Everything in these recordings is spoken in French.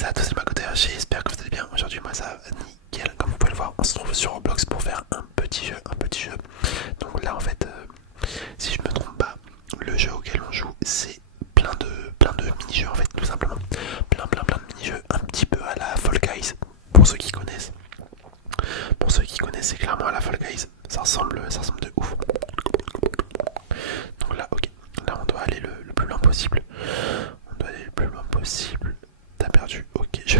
Salut à tous, c'est Makoto, j'espère que vous allez bien. Aujourd'hui, moi ça va nickel. Comme vous pouvez le voir, on se trouve sur Roblox pour faire un petit jeu. Donc là, en fait, si je me trompe pas, le jeu auquel on joue, c'est plein de mini-jeux en fait, tout simplement. Plein de mini-jeux, un petit peu à la Fall Guys, pour ceux qui connaissent. Pour ceux qui connaissent, c'est clairement à la Fall Guys. Ça ressemble de ouf. Donc là, ok. Là, on doit aller le plus loin possible. On doit aller le plus loin possible. T'as perdu, ok. Je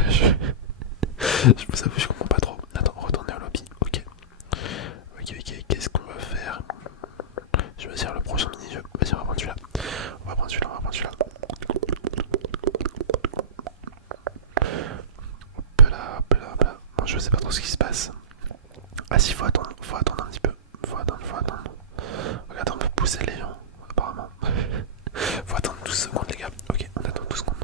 vous avoue, je comprends pas trop. Attends, retourner au lobby, ok. Ok, qu'est-ce qu'on va faire? Je vais choisir le prochain mini-jeu. Vas-y, on va prendre celui-là. On va prendre celui-là. Hop là. Bon, je sais pas trop ce qui se passe. Ah si, faut attendre un petit peu. Faut attendre. Regarde, on peut pousser les gens, apparemment. Faut attendre 12 secondes, les gars. Ok, on attend 12 secondes.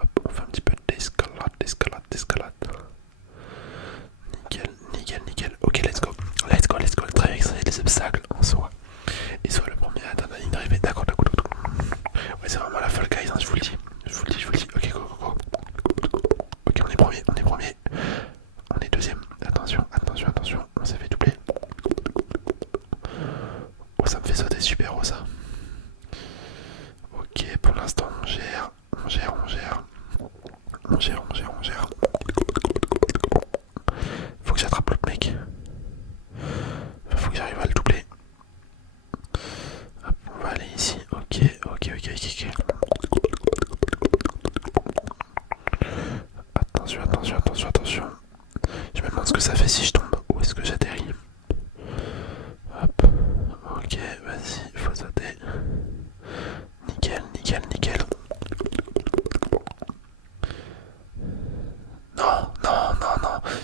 Hop, on fait un petit peu d'escalade. Nickel. Ok, let's go. Traverser les obstacles en soi. Et soit le premier à atteindre la ligne d'arrivée. D'accord. Ouais, c'est vraiment la Fall Guys, hein, je vous le dis. Ok, go. Ok, on est premier. On est deuxième. Attention. On s'est fait doubler. Oh, ça me fait sauter super haut, ça. Ok, pour l'instant, on gère. Faut que j'attrape l'autre mec. Faut que j'arrive à le doubler. Hop, on va aller ici. Ok. Attention. Je me demande ce que ça fait si je tombe. Où est-ce que j'atterris? Hop. Ok, vas-y, faut sauter. Nickel. Non.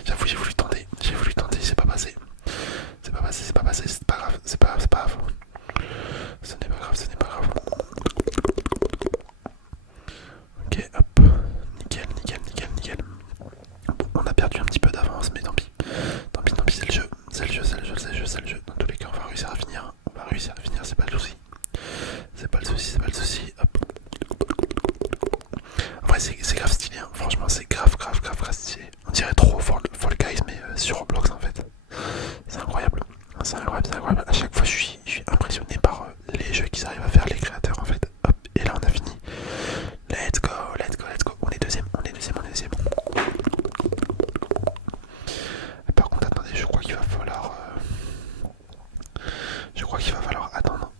J'avoue, j'ai voulu tenter, c'est pas passé. C'est pas grave. Ce n'est pas grave. Ok, hop. Nickel. Bon, on a perdu un petit peu d'avance, mais tant pis, c'est le jeu. Dans tous les cas, on va réussir à finir. C'est pas le souci. Hop. En vrai, c'est grave stylé, hein. Franchement, c'est grave stylé. On dirait trop Fall Guys, mais sur Roblox en fait. C'est incroyable. À chaque fois, je suis impressionné par les jeux qu'ils arrivent à faire, les créateurs en fait. Hop, et là, on a fini. Let's go. On est deuxième. Par contre, attendez, je crois qu'il va falloir attendre.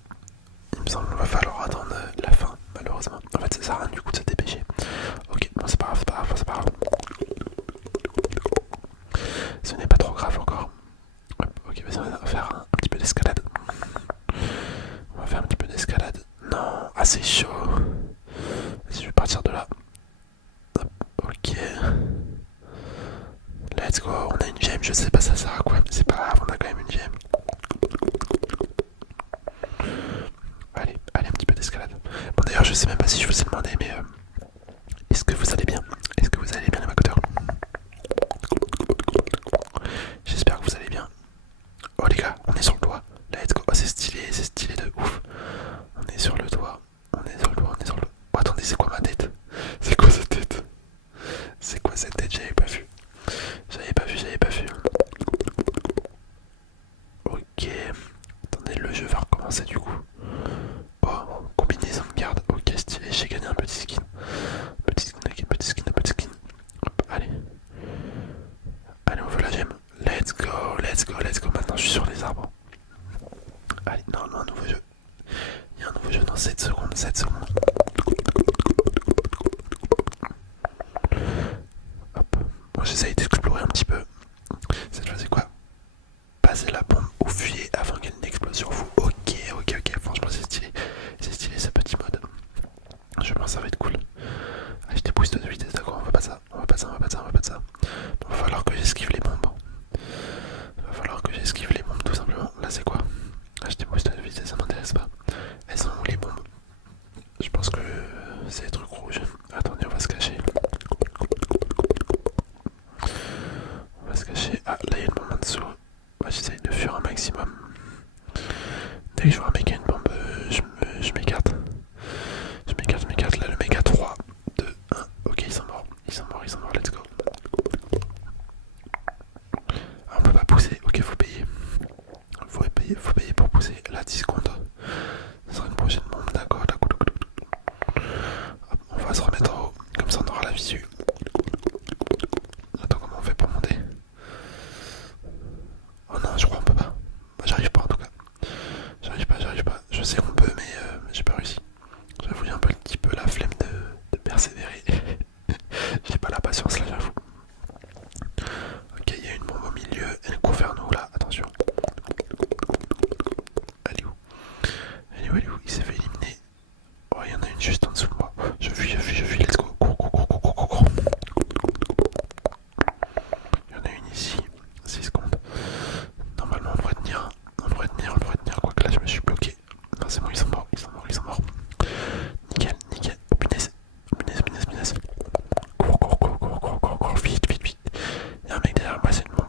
Il me semble qu'il va falloir attendre la fin, malheureusement. En fait, ça sert à rien du coup de se dépêcher. Ok, bon, c'est pas grave. Ce n'est pas trop grave encore. Hop, ok, vas-y, on va faire un petit peu d'escalade. Non, c'est chaud. Vas-y, je vais partir de là. Hop, ok. Let's go, on a une gemme, je sais pas ça sert à quoi, mais c'est pas grave, on a quand même une gemme. Allez, un petit peu d'escalade. Bon, d'ailleurs, je sais même pas si je vous ai demandé, mais est-ce que vous allez bien? Les macoteurs? J'espère que vous allez bien. Oh, les gars, on est sur le toit. Let's go. Oh, c'est stylé de ouf. On est sur le toit. Oh, attendez, c'est quoi ma tête? C'est quoi cette tête? J'avais pas vu. Ok. Attendez, le jeu va recommencer du coup. Oh, combinaison de garde. Ok, stylé. J'ai gagné un petit skin. Hop, allez, on veut la gemme. Let's go. Maintenant, je suis sur les arbres. Allez, non, un nouveau jeu. Il y a un nouveau jeu dans 7 secondes. Hop. Bon, j'essaye d'explorer un petit peu. Cette fois, c'est quoi? Passer la bombe ou fuyez avant qu'elle n'explose sur vous. Ok. Franchement, c'est stylé ce petit mode. Je pense que ça va être cool. Acheter boost de vitesse, d'accord, on va pas ça. Bon, va falloir que j'esquive les bombes. Tout simplement. Là, c'est quoi? Acheter boost de vitesse, ça m'intéresse pas. Elles sont où les bombes? Je pense j'ai pas réussi. J'avoue, j'ai un petit peu la flemme de persévérer. J'ai pas la patience là, j'avoue. Ok, il y a une bombe au milieu, elle court vers nous là, attention. Elle est où? Elle est où? Elle est où? Il s'est fait éliminer. Oh, il y en a une juste en dessous de moi. Je fuis, let's go. Cours, cours, cours, cours, cours, cours. Il y en a une ici, 6 secondes. Normalement, on devrait tenir. On devrait tenir. Quoique là, je me suis bloqué. Non, c'est bon, ils sont morts. Nickel, nickel. Oh, punaise. Punaise. Cours. Vite. Il y a un mec derrière moi, c'est une bombe.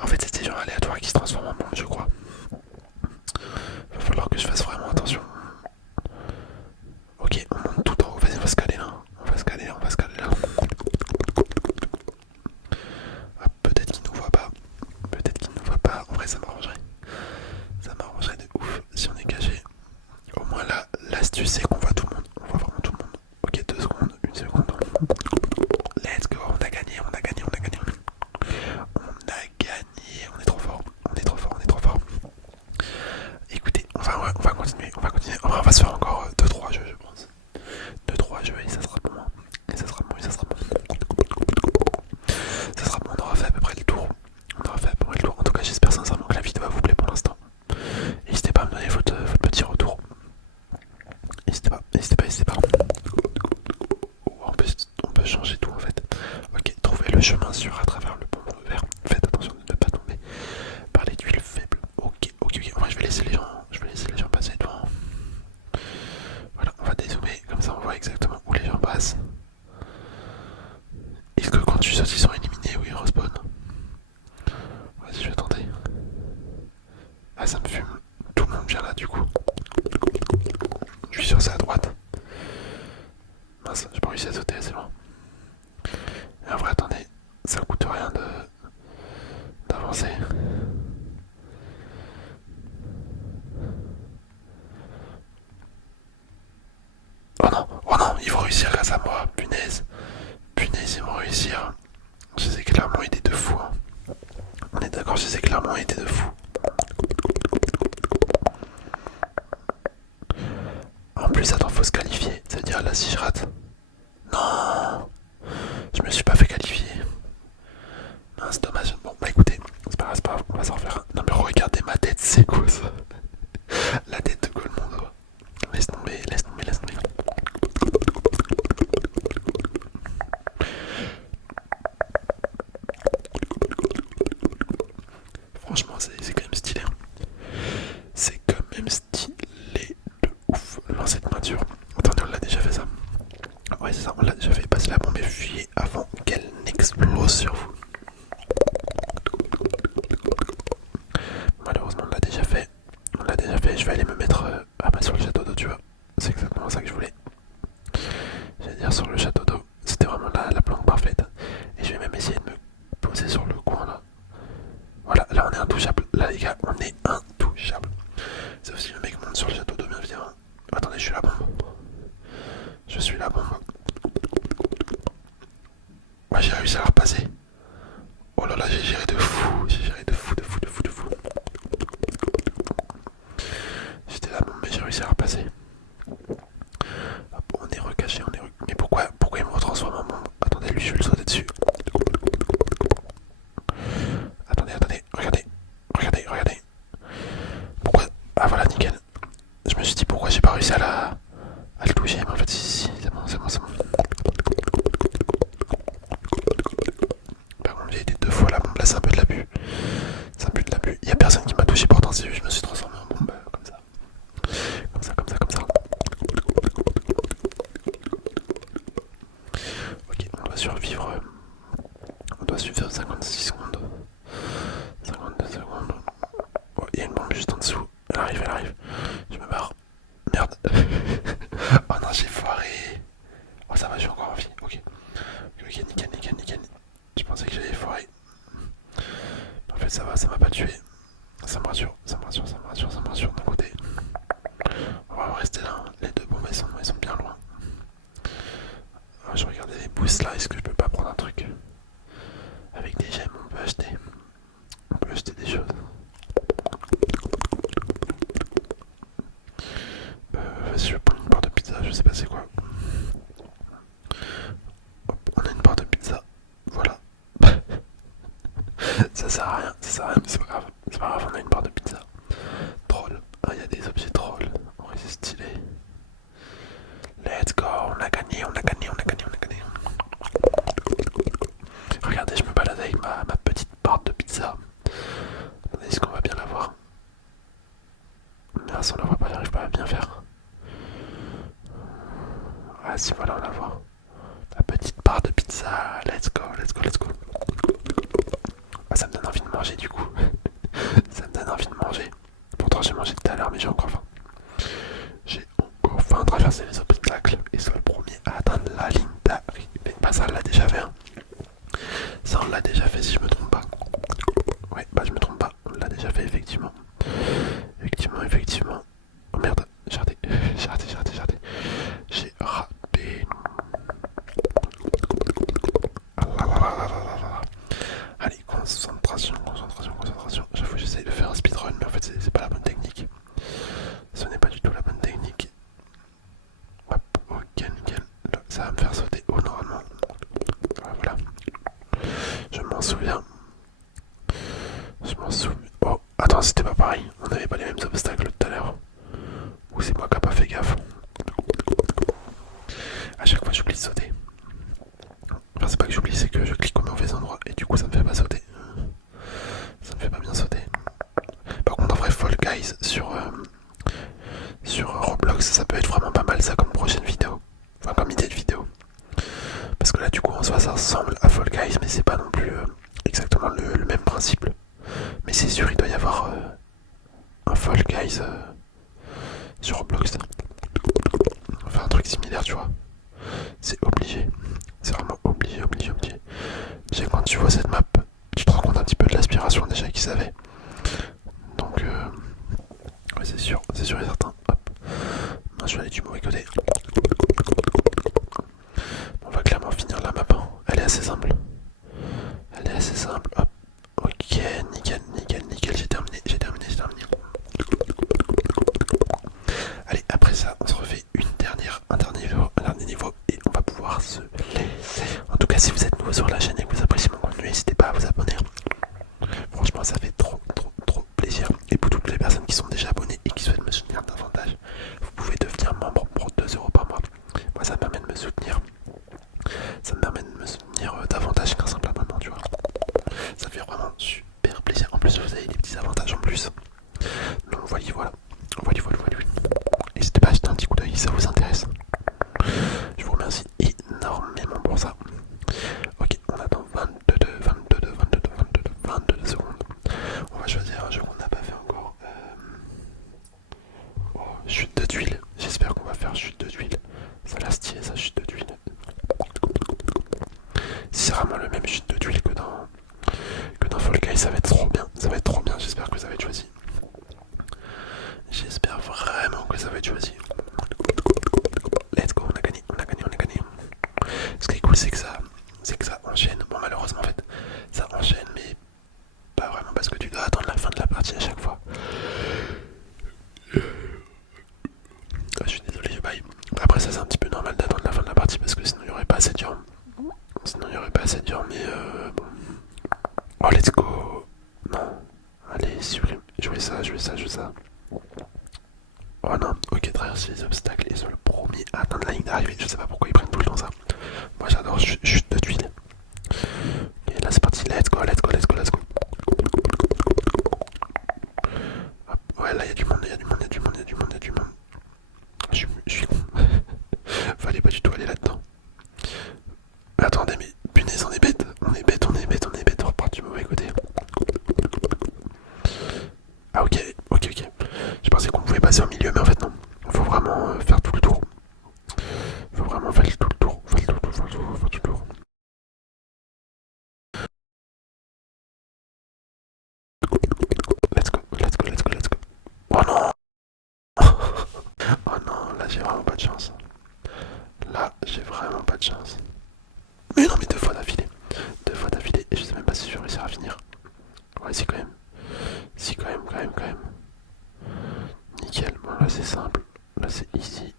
En fait, c'est des gens aléatoires qui se transforment en bombe, je crois. Va falloir que je fasse vraiment attention. Ok, on monte tout en haut. Vas-y, on va se caler là. Ah, peut-être qu'il nous voit pas. En vrai, ça m'arrangerait. De ouf si on est caché. Au moins là, l'astuce c'est qu'on voit tout le monde. On voit vraiment tout le monde. Ok, 2 secondes, 1 seconde. Let's go, on a gagné. On a gagné. On est trop fort. Écoutez, on va continuer. On va se faire encore 2-3 jeux, je pense. 2-3 jeux et ça sera bon. Ça sera bon. On aura fait à peu près le tour. En tout cas, j'espère sincèrement que la vidéo va vous plaire pour l'instant. N'hésitez pas à me donner votre petit retour. N'hésitez pas. On peut changer tout en fait. Ok, trouvez le chemin sûr à travers le pont vert. Faites attention de ne pas tomber par les tuiles faibles. Ok. Moi je vais laisser les gens passer devant. Voilà, on va dézoomer, comme ça on voit exactement où les gens passent. Est-ce que quand tu sautes ils sont éliminés ou ils respawnent? Vas-y, je vais tenter. Ah, ça me fume. Tout le monde vient là du coup. Je suis sûr c'est à droite. Mince, j'ai pas réussi à sauter assez loin. Et en vrai, attendez, ça coûte rien d'avancer. Oh non, ils vont réussir grâce à moi, punaise, ils vont réussir. Je les ai clairement aidés de fou. Hein. On est d'accord, je les ai clairement aidés de fou. En plus, attends, faut se qualifier. Ça veut dire là, si je rate. Non, je me suis pas fait qualifier. C'est dommage. Bon, bah écoutez, c'est pas grave, on va s'en refaire un. Non, mais regardez ma tête, c'est quoi ça? La tête de Golemon. Laisse tomber. Franchement, c'est quand même stylé. C'est quand même stylé de ouf. Lancer de peinture. Attendez, on l'a déjà fait ça. Ouais, c'est ça, on l'a déjà fait. Passer la bombe et fuyez avant qu'elle n'explose sur vous. Malheureusement, on l'a déjà fait. Je vais aller me mettre sur le château d'eau, tu vois. C'est exactement ça que je voulais. J'allais dire sur le château d'eau. C'était vraiment la planque parfaite. Et je vais même essayer de me poser sur le coin là. Voilà, là on est intouchable. Là les gars, on est intouchable. Sauf si le mec monte sur le château d'eau, bien évidemment. Attendez, je suis la bombe. Ouais, j'ai réussi à la repasser. Oh là là, j'ai géré de fou. J'étais la bombe, mais j'ai réussi à la repasser. Hop, on est recaché. Mais pourquoi il me retransforme en bombe? Attendez, lui, je vais le sauter dessus. Attendez, regardez. Pourquoi? Ah voilà, nickel. Je me suis dit pourquoi j'ai pas réussi à le toucher, mais en fait si, c'est bon. Par contre j'ai été 2 fois la bombe, là c'est un peu de l'abus. Il y a personne qui m'a touché pourtant, c'est juste je me suis transformé en bombe comme ça. Ok, on doit survivre 56 secondes. 52 secondes. Oh, il y a une bombe juste en dessous. Elle arrive. Je me barre. Merde. Oh non, j'ai foiré. Oh ça va, je suis encore en vie. Ok, nickel. Je pensais que j'avais foiré. En fait ça va, ça m'a pas tué. Ça me rassure d'un côté. On va rester là. Les deux bombes elles sont bien loin. Je regardais les boosts là, est-ce que je peux pas prendre un truc? Avec des gemmes on peut acheter des choses. vas-y, je vais prendre une part de pizza, je sais pas c'est quoi. Hop, on a une part de pizza. Voilà. Ça sert à rien, ça sert à rien, mais c'est pas grave. C'est pas grave, on a une part de pizza. Troll. Ah, il y a des objets trolls. Oh, c'est stylé. Let's go, on a gagné, on a gagné, on a gagné, on a gagné. Regardez, je me balade avec ma petite part de pizza. Est-ce qu'on va bien la voir? Mince, on la voit pas, j'arrive pas à bien faire. Ah si, voilà, on la voit. La petite part de pizza, let's go, let's go, let's go. Ah, ça me donne envie de manger du coup. Ça me donne envie de manger. Pourtant j'ai mangé tout à l'heure mais j'ai encore faim. J'ai encore faim à traverser les obstacles et sois le premier à atteindre la ligne d'arrivée. Bah ça on l'a déjà fait hein. Ça on l'a déjà fait si je me trompe pas. Ouais bah je me trompe pas, on l'a déjà fait effectivement. Effectivement. Oh merde, j'ai raté. J'ai raté. J'ai raté. Allez, concentration. J'avoue, j'essaye de faire un speedrun, mais en fait, c'est pas la bonne technique. Ce n'est pas du tout la bonne technique. Hop, ok, nickel. Là, ça va me faire sauter haut normalement. Voilà. Je m'en souviens. Oh, attends, c'était pas pareil. On n'avait pas les mêmes obstacles tout à l'heure. Ou c'est moi qui n'ai pas fait gaffe. À chaque fois, j'oublie de sauter. Enfin, c'est pas que j'oublie, c'est que je clique au mauvais endroit et du coup, ça me fait pas sauter. Ça me fait pas bien sauter. Par contre, en vrai, Fall Guys sur Roblox, ça peut être vraiment pas mal ça comme prochaine vidéo. Enfin, comme idée de vidéo. Parce que là, du coup, en soi, ça ressemble à Fall Guys, mais c'est pas non plus exactement le même principe. Mais c'est sûr, il doit y avoir un Fall Guys sur Roblox. Enfin, un truc similaire, tu vois. C'est obligé. C'est vraiment obligé. Déjà, quand tu vois cette map, tu te rends compte un petit peu de l'aspiration déjà qu'ils avaient. Donc, ouais, c'est sûr et certain. Hop. Non, je vais aller du mauvais côté. On va clairement finir la map. Hein. Elle est assez simple. Hop. Ok, nickel. J'ai terminé. Allez, après ça, on se refait un dernier niveau et on va pouvoir se laisser. En tout cas, si vous êtes nouveau sur la chaîne et que vous appréciez mon contenu, n'hésitez pas à vous abonner. Franchement, ça fait trop plaisir. Et pour toutes les personnes qui sont déjà abonnées et qui souhaitent me soutenir davantage, vous pouvez devenir membre pour 2 € par mois. Moi, ça me permet de me soutenir. Davantage qu'un simple abonnement, tu vois. Ça fait vraiment super plaisir. En plus, vous avez des petits avantages en plus. Donc voilà. N'hésitez pas à jeter un petit coup d'œil si ça vous intéresse. Je vous remercie énormément pour ça. Ok, on attend 22 secondes. On va choisir un jeu qu'on n'a pas fait encore. Oh, chute de tuiles. J'espère qu'on va faire chute de tuiles. Ça l'a stylé, ça, chute de tuiles. Si c'est vraiment le même chute de tuiles que dans Fall Guys, ça va être trop bien. J'espère que ça va être choisi. J'espère vraiment que ça va être choisi. Let's go, on a gagné. Ce qui est cool, c'est que ça enchaîne. Bon, malheureusement, en fait, ça enchaîne, mais pas vraiment parce que tu dois attendre la fin de la partie à chaque fois. Je suis désolé, je baille. Après, ça, c'est un petit peu normal d'attendre la fin de la partie parce que sinon, il n'y aurait pas assez de gens. Mais bon. Oh, let's go. Non. Allez, supprime. Jouez ça. Oh non, ok, traverser les obstacles et sois le premier à atteindre la ligne d'arrivée. Je sais pas pourquoi ils prennent tout le temps ça. Moi j'adore chute de tuiles. Ok, là c'est parti, let's go. Hop, ouais, là il y a du monde. Je suis con. Fallait pas du tout aller là-dedans. Attendez, mais punaise, on est bête. On repart du mauvais côté. Ah ok. Je pensais qu'on pouvait passer au milieu, mais en fait non. Faut vraiment faire tout le tour. Let's go. Oh non. Oh non, là j'ai vraiment pas de chance. Mais non, mais 2 fois d'affilée. Et je sais même pas si je vais réussir à finir. Ouais, si quand même. Nickel. Bon, là c'est simple. Là c'est easy.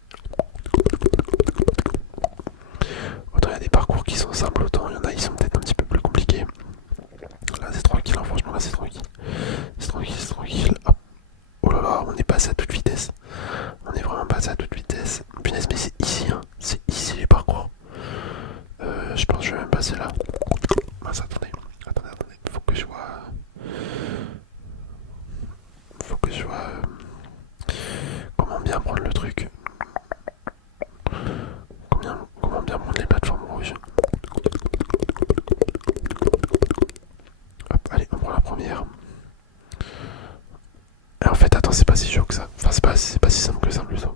truc. Comment bien monter les plateformes rouges. Hop, allez, on prend la première. Et en fait, attends, c'est pas si chaud que ça. Enfin, c'est pas si simple que ça, plutôt.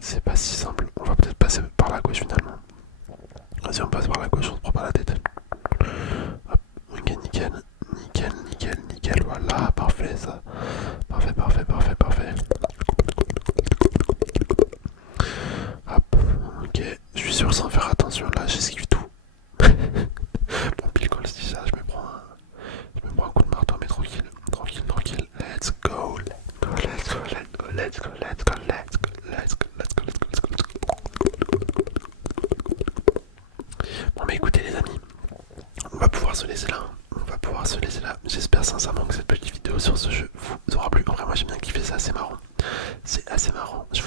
C'est pas si simple. On va peut-être passer par la gauche, finalement. Vas-y, on passe par la gauche, on se prend pas la tête. Hop, ok, nickel. Nickel, nickel, nickel. Voilà, parfait, ça. Parfait, parfait, parfait, parfait. Hop, ok. Je suis sûr, sans faire attention, là, j'esquive tout. Bon, pile quand je dis ça, je me prends un coup de marteau, mais tranquille, tranquille, tranquille. Let's go, let's go, let's go, let's go, let's go, let's go, let's go, let's go, let's go, let's go, let's go, let's go. Bon, mais écoutez, les amis, on va pouvoir se laisser là. On va pouvoir se laisser là. J'espère sincèrement que cette petite vidéo sur ce jeu vous aura plu. En vrai, moi, j'ai bien kiffé, c'est assez marrant. C'est assez marrant. Je